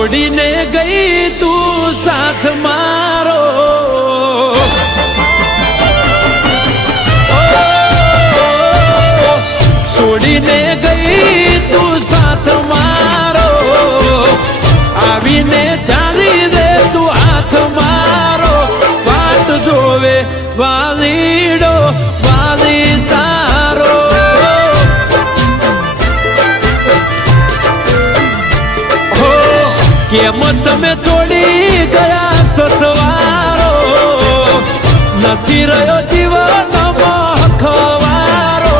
છોડીને ગઈ તું સાથ મારો, છોડીને ગઈ તું સાથ મારો, આવીને ચાલી દે તું હાથ મારો, વાટ જોવે વાલીડો વાલી તારો. કેમ તમે છોડી ગયા સથવારો, નથી રહ્યો જીવનમાં ખવારો,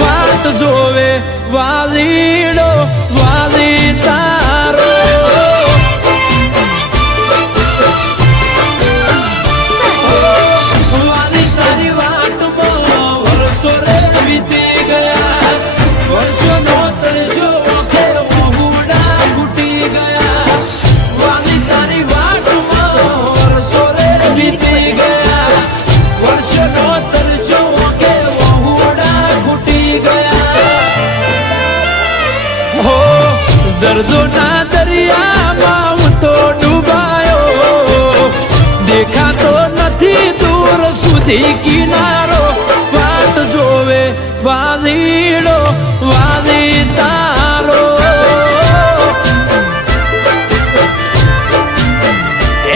વાટ જોવે વાલીડો વાલી તારો. વાલી તારી વાટમાં વર્ષો રે વીતી ગયા, વર્ષોનો તરસો ઓખે વહુડા ઘૂટી ગયા. વાલી તારી વાટમાં વર્ષો રે વીતી ગયા, વર્ષોનો તરસો ઓખે વહુડા ઘૂટી ગયા. હો દર્દોના દરિયામાં હું તો ડૂબાયો, દેખાતો નથી દૂર સુધી કિનારો, વાટ જોવે વાલીડો વાલી તારો.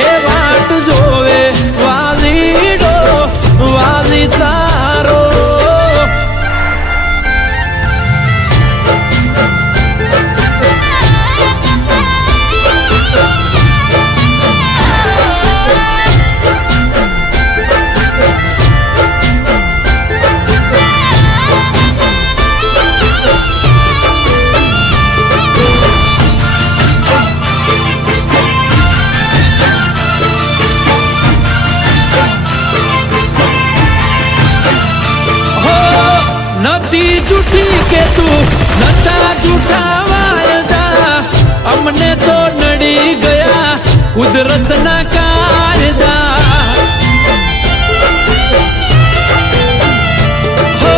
એ વાટ જોવે વાલીડો વાલી તારો. નથી જૂઠી કે તું નતા જૂઠા વાયદા, અમને તો નડી ગયા કુદરતના કાયદા. હો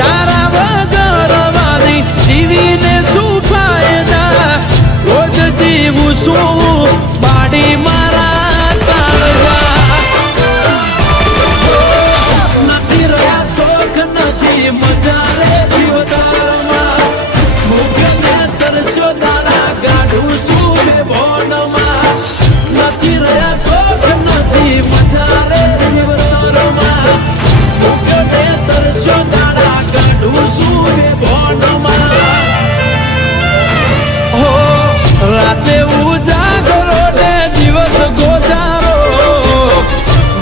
તારા વગર વાલી જીવીને શું ફાયદા, રોજ જીવું શું બાડી મારા કાળજા. નથી રહ્યા શોખ નથી મજા રે જીવતારમાં, મુખ્યને તરસ્યો તારા ગાઢું શું ભોનમાં. નથી રહ્યા શોખ નથી મજા રે જીવતારમાં, મુખ્યને તરસ્યો તારા ગાઢું શું ભોનમાં. હો રાતે ઉજાગરો ને દિવસ ગોજારો,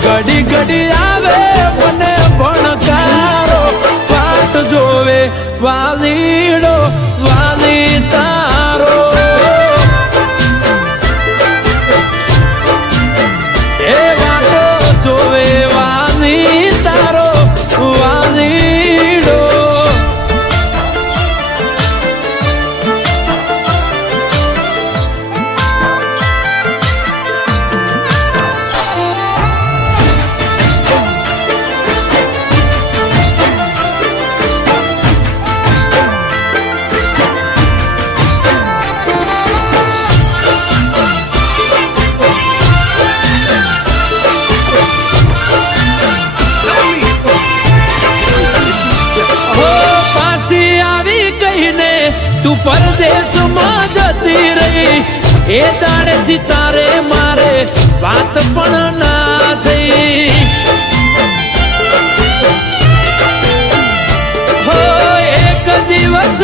ઘડી ઘડી આવે મને ભણકારો, વાટ જોવે વાલીડો વાલી તારો. એ વાટ જોવે વાલી તારો વાલીડો. તું પરદેશમાં જતી રહી, એ દાડેથી તારે મારે વાત પણ ના થઈ. હો એક દિવસ